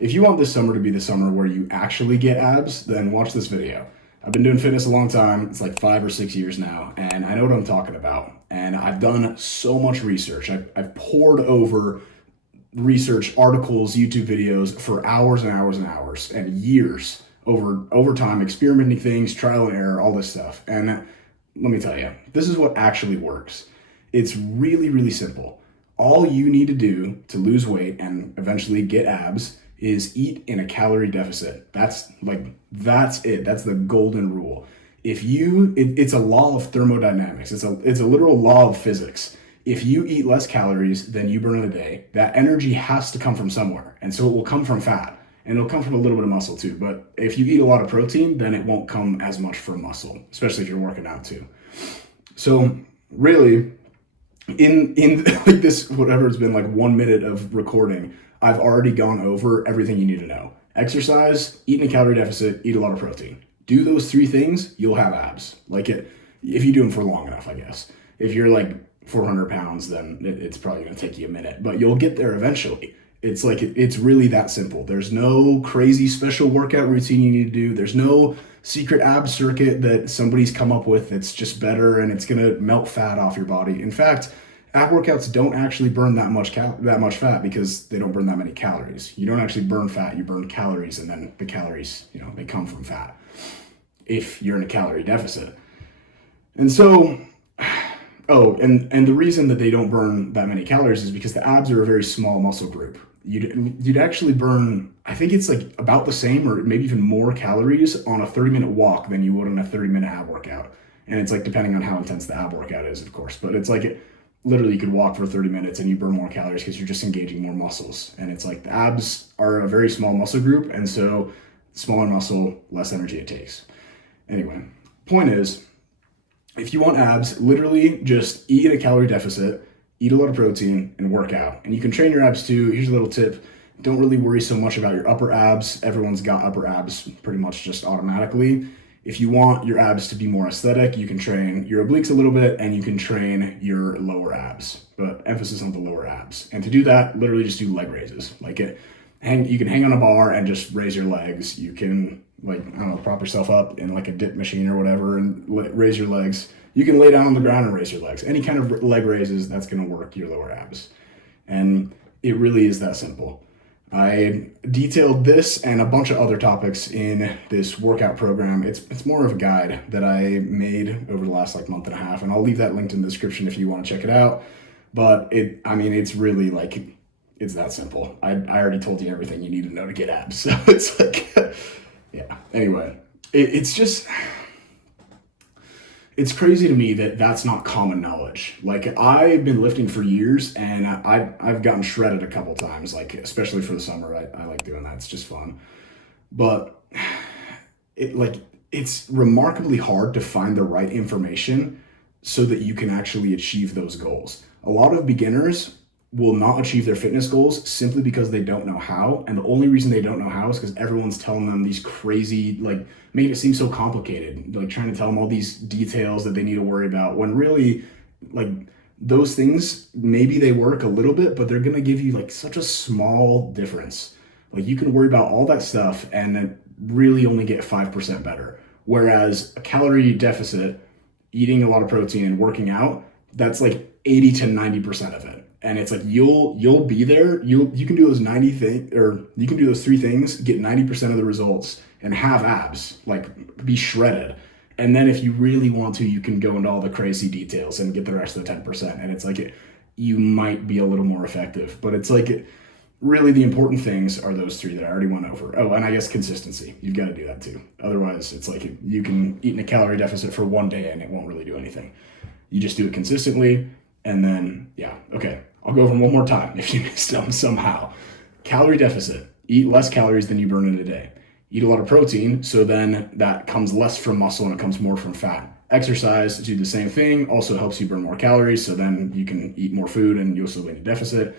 If you want this summer to be the summer where you actually get abs, then watch this video. I've been doing fitness a long time. It's like 5 or 6 years now, and I know what I'm talking about. And I've done so much research. I've poured over research articles, YouTube videos for hours and hours and hours and years over time, experimenting things, trial and error, all this stuff. And let me tell you, this is what actually works. It's really, really simple. All you need to do to lose weight and eventually get abs is eat in a calorie deficit. That's it. That's the golden rule. It's a law of thermodynamics. It's a literal law of physics. If you eat less calories than you burn in a day, that energy has to come from somewhere. And so it will come from fat, and it'll come from a little bit of muscle too. But if you eat a lot of protein, then it won't come as much from muscle, especially if you're working out too. So really, in like this, whatever it's been, like 1 minute of recording, I've already gone over everything you need to know. Exercise, eat in a calorie deficit, eat a lot of protein. Do those 3 things, you'll have abs. If you do them for long enough, I guess. If you're like 400 pounds, then it's probably going to take you a minute, but you'll get there eventually. It's really that simple. There's no crazy special workout routine you need to do. There's no secret ab circuit that somebody's come up with that's just better and it's going to melt fat off your body. In fact, ab workouts don't actually burn that much fat because they don't burn that many calories. You don't actually burn fat, you burn calories, and then the calories, they come from fat if you're in a calorie deficit. And so, and the reason that they don't burn that many calories is because the abs are a very small muscle group. You'd actually burn, I think it's like about the same or maybe even more calories on a 30-minute walk than you would on a 30-minute ab workout. And it's like depending on how intense the ab workout is, of course. But it's like literally you could walk for 30 minutes and you burn more calories because you're just engaging more muscles. And it's like the abs are a very small muscle group, and so smaller muscle, less energy it takes. Anyway, point is, if you want abs, literally just eat a calorie deficit, eat a lot of protein, and work out. And you can train your abs too. Here's a little tip. Don't really worry so much about your upper abs. Everyone's got upper abs pretty much just automatically. If you want your abs to be more aesthetic, you can train your obliques a little bit and you can train your lower abs, but emphasis on the lower abs. And to do that, literally just do leg raises. You can hang on a bar and just raise your legs. You can prop yourself up in like a dip machine or whatever and raise your legs. You can lay down on the ground and raise your legs. Any kind of leg raises, that's going to work your lower abs. And it really is that simple. I detailed this and a bunch of other topics in this workout program. It's more of a guide that I made over the last month and a half, and I'll leave that linked in the description if you want to check it out. But it's really it's that simple. I already told you everything you need to know to get abs. So it's yeah. Anyway, it's crazy to me that that's not common knowledge. I've been lifting for years and I've gotten shredded a couple times, especially for the summer. I like doing that. It's just fun. But it's remarkably hard to find the right information so that you can actually achieve those goals. A lot of beginners will not achieve their fitness goals simply because they don't know how. And the only reason they don't know how is because everyone's telling them these crazy, making it seem so complicated, trying to tell them all these details that they need to worry about, when really, those things, maybe they work a little bit, but they're going to give you such a small difference. You can worry about all that stuff and then really only get 5% better. Whereas a calorie deficit, eating a lot of protein and working out, that's 80 to 90% of it. And it's you'll be there. You can do those 90 things, or you can do those 3 things, get 90% of the results, and have abs, be shredded. And then if you really want to, you can go into all the crazy details and get the rest of the 10%. And it's you might be a little more effective, but it's really the important things are those 3 that I already went over. Oh, and I guess consistency. You've got to do that too. Otherwise, it's you can eat in a calorie deficit for 1 day and it won't really do anything. You just do it consistently. And then, okay, I'll go over them one more time if you missed them somehow. Calorie deficit, eat less calories than you burn in a day. Eat a lot of protein, so then that comes less from muscle and it comes more from fat. Exercise, do the same thing, also helps you burn more calories, so then you can eat more food and you also be in a deficit.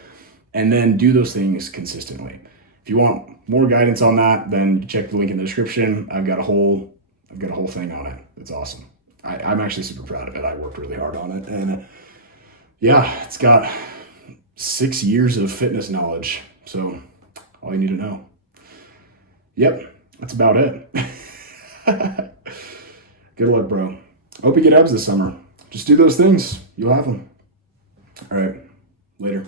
And then do those things consistently. If you want more guidance on that, then check the link in the description. I've got a whole thing on it. It's awesome. I'm actually super proud of it. I worked really hard on it, and it's got 6 years of fitness knowledge. So all you need to know. Yep, that's about it. Good luck, bro. I hope you get abs this summer. Just do those things. You'll have them. All right. Later.